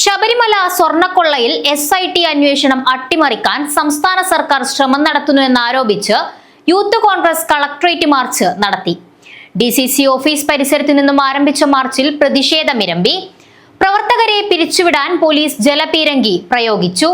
ശബരിമല സ്വർണക്കൊള്ളയിൽ S I T അന്വേഷണം അട്ടിമറിക്കാൻ സംസ്ഥാന സർക്കാർ ശ്രമം നടത്തുന്നുവെന്നാരോപിച്ച് യൂത്ത് കോൺഗ്രസ് കളക്ട്രേറ്റ് മാർച്ച് നടത്തി. ഡി സി സി ഓഫീസ് പരിസരത്തു നിന്നും ആരംഭിച്ച മാർച്ചിൽ പ്രതിഷേധമിരമ്പി പ്രവർത്തകരെ പിരിച്ചുവിടാൻ പോലീസ് ജലപീരങ്കി പ്രയോഗിച്ചു.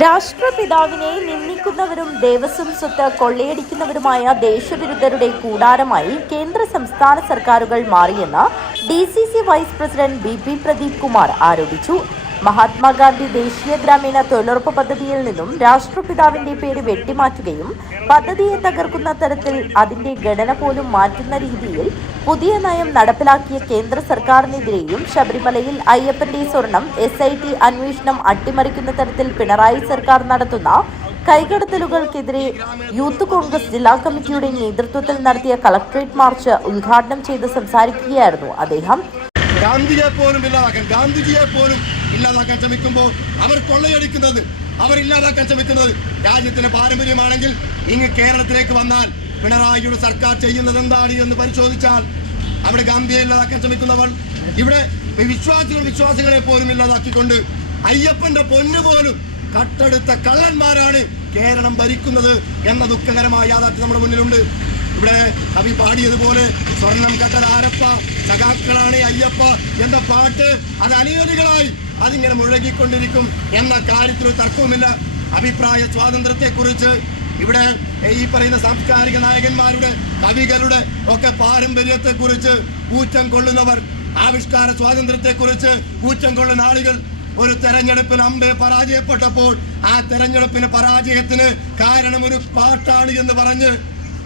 രാഷ്ട്രപിതാവിനെ നിന്ദിക്കുന്നവരും ദേവസ്വം സ്വത്ത് കൊള്ളയടിക്കുന്നവരുമായ ദേശവിരുദ്ധരുടെ കൂടാരമായി കേന്ദ്ര സംസ്ഥാന സർക്കാരുകൾ മാറിയെന്ന് D C C vice president B P Pradeep Kumar ആരോപിച്ചു. മഹാത്മാഗാന്ധി ദേശീയ ഗ്രാമീണ തൊഴിലുറപ്പ് പദ്ധതിയിൽ നിന്നും രാഷ്ട്രപിതാവിന്റെ പേര് വെട്ടിമാറ്റുകയും പദ്ധതിയെ തകർക്കുന്ന തരത്തിൽ അതിന്റെ ഘടന പോലും മാറ്റുന്ന രീതിയിൽ പുതിയ നയം നടപ്പിലാക്കിയ കേന്ദ്ര സർക്കാരിനെതിരെയും ശബരിമലയിൽ അയ്യപ്പന്റെ സ്വർണം എസ് അന്വേഷണം അട്ടിമറിക്കുന്ന തരത്തിൽ പിണറായി സർക്കാർ നടത്തുന്ന കൈകടത്തലുകൾക്കെതിരെ യൂത്ത് കോൺഗ്രസ് ജില്ലാ കമ്മിറ്റിയുടെ നേതൃത്വത്തിൽ നടത്തിയ കളക്ട്രേറ്റ് മാർച്ച് ഉദ്ഘാടനം ചെയ്ത് സംസാരിക്കുകയായിരുന്നു അദ്ദേഹം. ഗാന്ധിജിയെ പോലും ഇല്ലാതാക്കാൻ ഗാന്ധിജിയെ പോലും ഇല്ലാതാക്കാൻ ശ്രമിക്കുമ്പോൾ അവർ കൊള്ളയടിക്കുന്നത് അവർ ഇല്ലാതാക്കാൻ ശ്രമിക്കുന്നത് രാജ്യത്തിന്റെ പാരമ്പര്യമാണെങ്കിൽ ഇങ്ങ് കേരളത്തിലേക്ക് വന്നാൽ പിണറായിയുടെ സർക്കാർ ചെയ്യുന്നത് എന്താണ് എന്ന് പരിശോധിച്ചാൽ അവിടെ ഗാന്ധിയെ ഇല്ലാതാക്കാൻ ശ്രമിക്കുന്നവർ ഇവിടെ വിശ്വാസികൾ വിശ്വാസികളെ പോലും ഇല്ലാതാക്കിക്കൊണ്ട് അയ്യപ്പന്റെ പൊന്നു പോലും കട്ടെടുത്ത കള്ളന്മാരാണ് കേരളം ഭരിക്കുന്നത് എന്ന ദുഃഖകരമായ യാഥാർത്ഥ്യം നമ്മുടെ മുന്നിലുണ്ട്. ഇവിടെ കവി പാടിയതുപോലെ സ്വർണം കട്ടൽ ആരപ്പ സഖാക്കളാണ് അയ്യപ്പ എന്ന പാട്ട് അത് അനുയോലികളായി അതിങ്ങനെ മുഴകിക്കൊണ്ടിരിക്കും എന്ന കാര്യത്തിൽ തർക്കവുമില്ല. അഭിപ്രായ സ്വാതന്ത്ര്യത്തെക്കുറിച്ച് ഇവിടെ ഈ പറയുന്ന സാംസ്കാരിക നായകന്മാരുടെ കവികളുടെ ഒക്കെ പാരമ്പര്യത്തെക്കുറിച്ച് ഊറ്റം കൊള്ളുന്നവർ ആവിഷ്കാര സ്വാതന്ത്ര്യത്തെക്കുറിച്ച് ഊറ്റം കൊള്ളുന്ന ആളുകൾ ഒരു തെരഞ്ഞെടുപ്പിൽ അമ്പെ പരാജയപ്പെട്ടപ്പോൾ ആ തെരഞ്ഞെടുപ്പിന് പരാജയത്തിന് കാരണം ഒരു പാട്ടാണ് എന്ന് പറഞ്ഞ്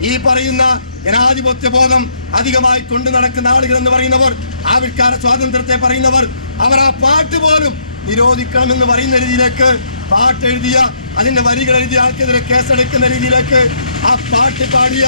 ഈ പറയുന്ന ജനാധിപത്യ ബോധം അധികമായി കൊണ്ടു നടക്കുന്ന ആളുകൾ എന്ന് പറയുന്നവർ ആവിഷ്കാര സ്വാതന്ത്ര്യത്തെ പറയുന്നവർ അവർ ആ പാട്ട് പോലും നിരോധിക്കണമെന്ന് പറയുന്ന രീതിയിലേക്ക് പാട്ട് എഴുതിയ അതിന്റെ വരികൾ എഴുതിയ ആൾക്കെതിരെ കേസെടുക്കുന്ന രീതിയിലേക്ക് ആ പാട്ട് പാടിയ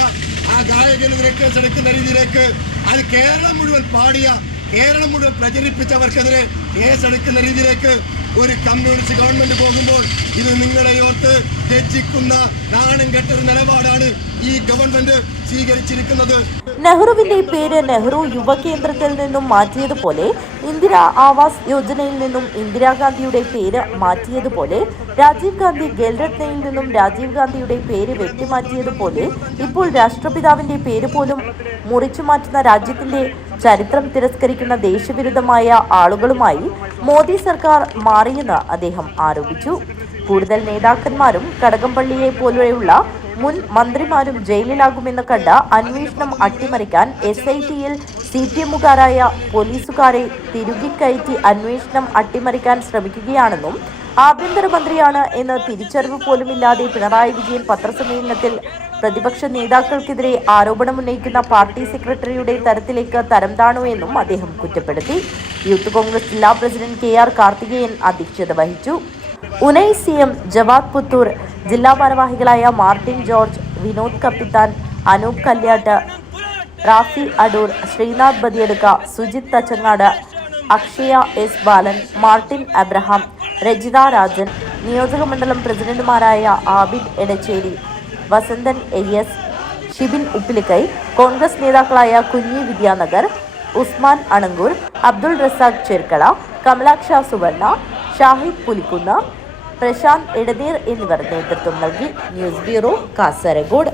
ആ ഗായകനെതിരെ കേസെടുക്കുന്ന രീതിയിലേക്ക് അത് കേരളം മുഴുവൻ പാടിയ കേരളം മുഴുവൻ പ്രചരിപ്പിച്ചവർക്കെതിരെ കേസെടുക്കുന്ന രീതിയിലേക്ക് ഒരു കമ്മ്യൂണിസ്റ്റ് ഗവൺമെന്റ് പോകുമ്പോൾ ഇത് നിങ്ങളെ ഓർത്ത് രചിക്കുന്ന നാണം കെട്ടൊരു നിലപാടാണ് ഈ ഗവൺമെന്റ് സ്വീകരിച്ചിരിക്കുന്നത്. നെഹ്റുവിന്റെ പേര് നെഹ്റു യുവകേന്ദ്രത്തിൽ നിന്നും മാറ്റിയതുപോലെ ഇന്ദിരാ ആവാസ് യോജനയിൽ നിന്നും ഇന്ദിരാഗാന്ധിയുടെ പേര് മാറ്റിയതുപോലെ രാജീവ് ഗാന്ധി ഖേൽരത്നയിൽ നിന്നും രാജീവ് ഗാന്ധിയുടെ പേര് വെട്ടിമാറ്റിയതുപോലെ ഇപ്പോൾ രാഷ്ട്രപിതാവിന്റെ പേര് പോലും മുറിച്ചു മാറ്റുന്ന രാജ്യത്തിന്റെ ചരിത്രം തിരസ്കരിക്കുന്ന ദേശവിരുദ്ധമായ ആളുകളുമായി മോദി സർക്കാർ മാറിയെന്ന് അദ്ദേഹം ആരോപിച്ചു. കൂടുതൽ നേതാക്കന്മാരും കടകംപള്ളിയെ പോലെയുള്ള മുൻ മന്ത്രിമാരും ജയിലിലാകുമെന്ന് കണ്ട അന്വേഷണം അട്ടിമറിക്കാൻ എസ് ഐ ടിയിൽ സി പി എമ്മുകാരായ പോലീസുകാരെ തിരുകിക്കയറ്റി അന്വേഷണം അട്ടിമറിക്കാൻ ശ്രമിക്കുകയാണെന്നും ആഭ്യന്തരമന്ത്രിയാണ് എന്ന് തിരിച്ചറിവ് പോലുമില്ലാതെ പിണറായി വിജയൻ പത്രസമ്മേളനത്തിൽ പ്രതിപക്ഷ നേതാക്കൾക്കെതിരെ ആരോപണമുന്നയിക്കുന്ന പാർട്ടി സെക്രട്ടറിയുടെ തരത്തിലേക്ക് തരം താണു എന്നും അദ്ദേഹം കുറ്റപ്പെടുത്തി. യൂത്ത് കോൺഗ്രസ് ജില്ലാ പ്രസിഡന്റ് കെ ആർ കാർത്തികേയൻ അധ്യക്ഷത വഹിച്ചു. ഉനൈ സി എം ജവാദ് പുത്തൂർ ജില്ലാ ഭാരവാഹികളായ Martin George Vinod Kappithan Anoop Kalyat Rafi Adoor Sreenath Badiyadka Sujith Thachangad Akshaya S Balan Martin Abraham Rajitha Rajan നിയോജകമണ്ഡലം പ്രസിഡന്റുമാരായ Abid Edacheri Vasanthan A S Shibin Uppilikkai Congress നേതാക്കളായ കുഞ്ഞി വിദ്യാനഗർ ഉസ്മാൻ അണങ്കൂർ അബ്ദുൾ റസാഖ് ചെർക്കള കമലാക്ഷ സുവർണ ഷാഹിദ് പുലിക്കുന്ന പ്രശാന്ത് എടനീർ എന്നിവർ നേതൃത്വം നൽകി. News bureau Kasaragod.